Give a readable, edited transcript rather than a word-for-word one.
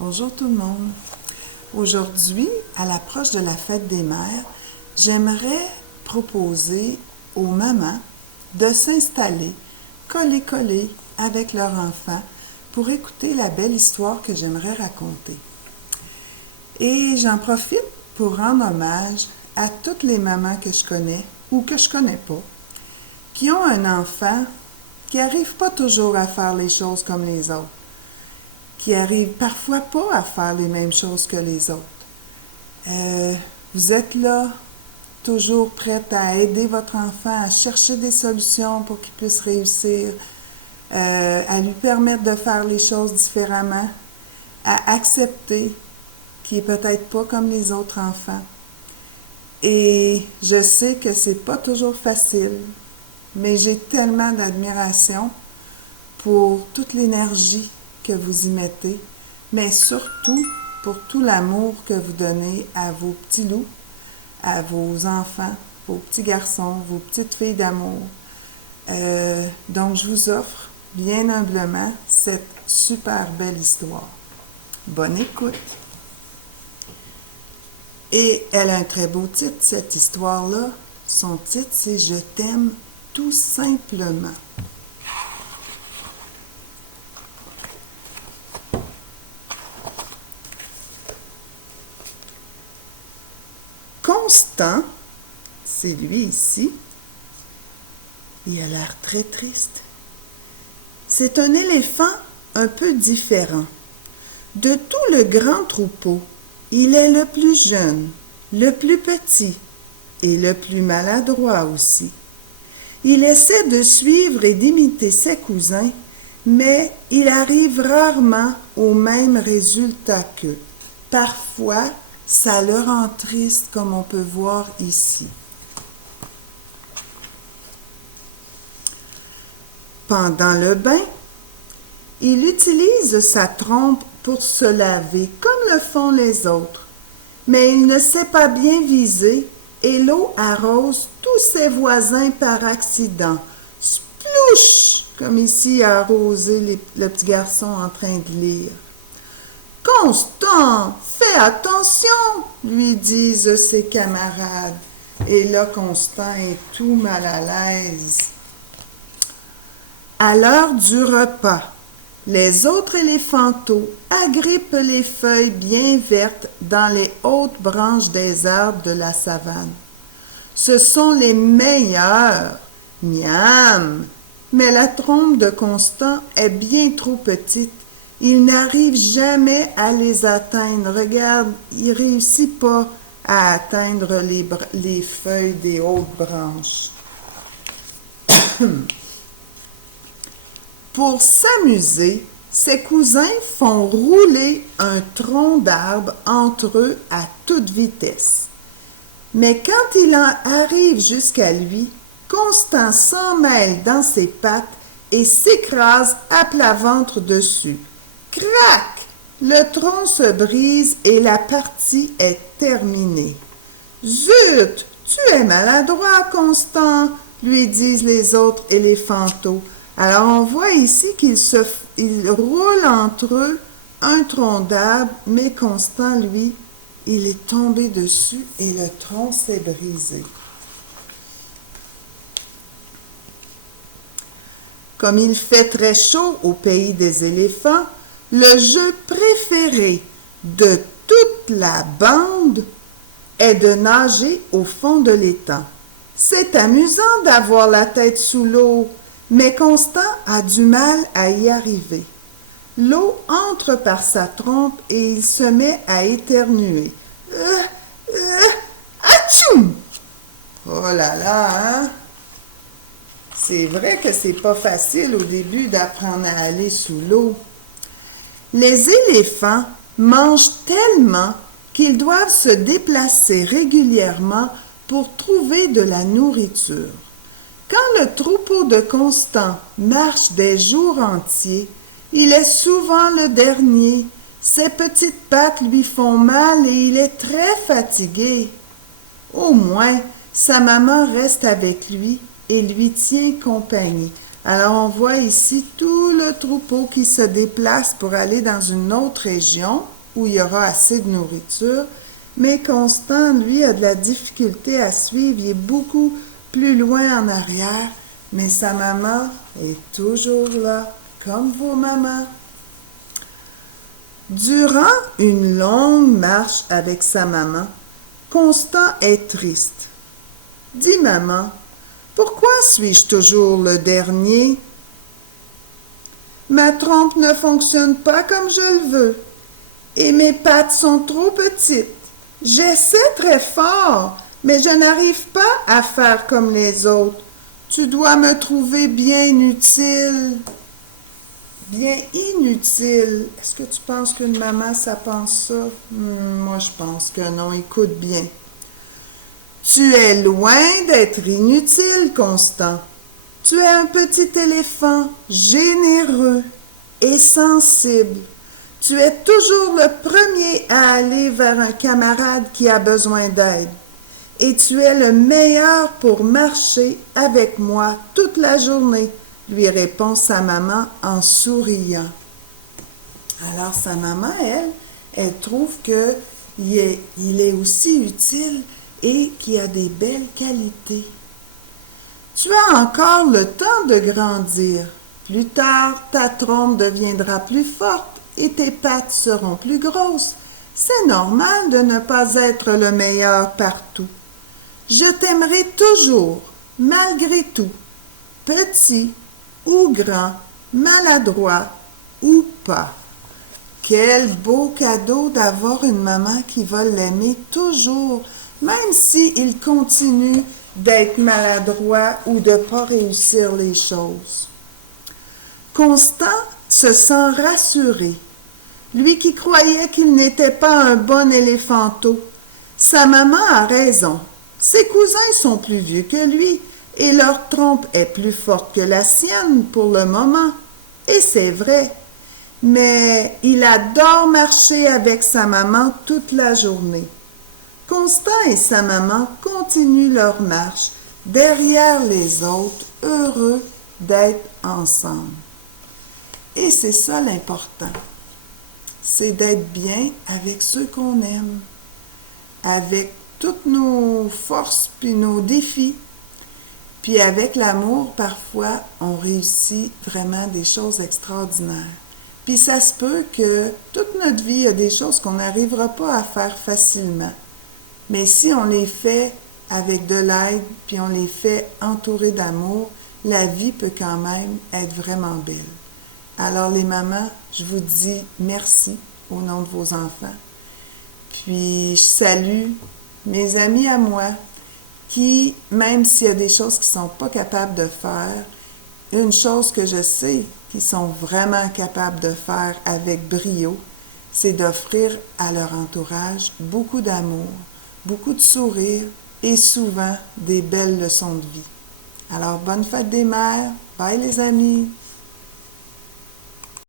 Bonjour tout le monde. Aujourd'hui, à l'approche de la fête des mères, j'aimerais proposer aux mamans de s'installer collé avec leur enfant pour écouter la belle histoire que j'aimerais raconter. Et j'en profite pour rendre hommage à toutes les mamans que je connais ou que je connais pas, qui ont un enfant qui n'arrive pas toujours à faire les choses comme les autres, qui arrivent parfois pas à faire les mêmes choses que les autres. Vous êtes là, toujours prête à aider votre enfant à chercher des solutions pour qu'il puisse réussir, à lui permettre de faire les choses différemment, à accepter qu'il est peut-être pas comme les autres enfants. Et je sais que c'est pas toujours facile, mais j'ai tellement d'admiration pour toute l'énergie que vous y mettez, mais surtout pour tout l'amour que vous donnez à vos petits loups, à vos enfants, vos petits garçons, vos petites filles d'amour. Donc, je vous offre bien humblement cette super belle histoire. Bonne écoute! Et elle a un très beau titre, cette histoire-là. Son titre, c'est « Je t'aime tout simplement ». Constant, c'est lui ici, il a l'air très triste. C'est un éléphant un peu différent. De tout le grand troupeau, il est le plus jeune, le plus petit et le plus maladroit aussi. Il essaie de suivre et d'imiter ses cousins, mais il arrive rarement au même résultat qu'eux. Parfois, ça le rend triste, comme on peut voir ici. Pendant le bain, il utilise sa trompe pour se laver comme le font les autres, mais il ne sait pas bien viser et l'eau arrose tous ses voisins par accident. Splouche, comme ici a arrosé le petit garçon en train de lire. Constant, fais attention, lui disent ses camarades. Et là, Constant est tout mal à l'aise. À l'heure du repas, les autres éléphanteaux agrippent les feuilles bien vertes dans les hautes branches des arbres de la savane. Ce sont les meilleurs. Miam! Mais la trompe de Constant est bien trop petite. Il n'arrive jamais à les atteindre. Regarde, il ne réussit pas à atteindre les feuilles des hautes branches. Pour s'amuser, ses cousins font rouler un tronc d'arbre entre eux à toute vitesse. Mais quand il en arrive jusqu'à lui, Constant s'en mêle dans ses pattes et s'écrase à plat ventre dessus. Crac! Le tronc se brise et la partie est terminée. Zut! Tu es maladroit, Constant, lui disent les autres éléphanteaux. Alors on voit ici qu'ils roulent entre eux un tronc d'arbre, mais Constant, lui, il est tombé dessus et le tronc s'est brisé. Comme il fait très chaud au pays des éléphants, le jeu préféré de toute la bande est de nager au fond de l'étang. C'est amusant d'avoir la tête sous l'eau, mais Constant a du mal à y arriver. L'eau entre par sa trompe et il se met à éternuer. Atchoum! Oh là là, hein? C'est vrai que c'est pas facile au début d'apprendre à aller sous l'eau. Les éléphants mangent tellement qu'ils doivent se déplacer régulièrement pour trouver de la nourriture. Quand le troupeau de Constant marche des jours entiers, il est souvent le dernier. Ses petites pattes lui font mal et il est très fatigué. Au moins, sa maman reste avec lui et lui tient compagnie. Alors, on voit ici tout le troupeau qui se déplace pour aller dans une autre région où il y aura assez de nourriture. Mais Constant, lui, a de la difficulté à suivre. Il est beaucoup plus loin en arrière. Mais sa maman est toujours là, comme vos mamans. Durant une longue marche avec sa maman, Constant est triste. Dis maman, pourquoi suis-je toujours le dernier? Ma trompe ne fonctionne pas comme je le veux et mes pattes sont trop petites. J'essaie très fort, mais je n'arrive pas à faire comme les autres. Tu dois me trouver bien utile. Bien inutile. Est-ce que tu penses qu'une maman, ça pense ça? Moi, je pense que non. Écoute bien. Tu es loin d'être inutile, Constant. Tu es un petit éléphant généreux et sensible. Tu es toujours le premier à aller vers un camarade qui a besoin d'aide. Et tu es le meilleur pour marcher avec moi toute la journée, lui répond sa maman en souriant. Alors sa maman, elle trouve qu'il est aussi utile et qu'il a des belles qualités. Tu as encore le temps de grandir. Plus tard, ta trompe deviendra plus forte et tes pattes seront plus grosses. C'est normal de ne pas être le meilleur partout. Je t'aimerai toujours, malgré tout, petit ou grand, maladroit ou pas. Quel beau cadeau d'avoir une maman qui va l'aimer toujours, même s'il continue d'être maladroit ou de ne pas réussir les choses. Constant se sent rassuré. Lui qui croyait qu'il n'était pas un bon éléphanteau. Sa maman a raison. Ses cousins sont plus vieux que lui et leur trompe est plus forte que la sienne pour le moment. Et c'est vrai. Mais il adore marcher avec sa maman toute la journée. Constant et sa maman continuent leur marche derrière les autres, heureux d'être ensemble. Et c'est ça l'important. C'est d'être bien avec ceux qu'on aime, avec toutes nos forces puis nos défis. Puis avec l'amour, parfois, on réussit vraiment des choses extraordinaires. Puis ça se peut que toute notre vie, il y a des choses qu'on n'arrivera pas à faire facilement. Mais si on les fait avec de l'aide, puis on les fait entourés d'amour, la vie peut quand même être vraiment belle. Alors les mamans, je vous dis merci au nom de vos enfants. Puis je salue mes amis à moi qui, même s'il y a des choses qu'ils ne sont pas capables de faire, une chose que je sais qu'ils sont vraiment capables de faire avec brio, c'est d'offrir à leur entourage beaucoup d'amour, beaucoup de sourires et souvent des belles leçons de vie. Alors, bonne fête des mères. Bye les amis!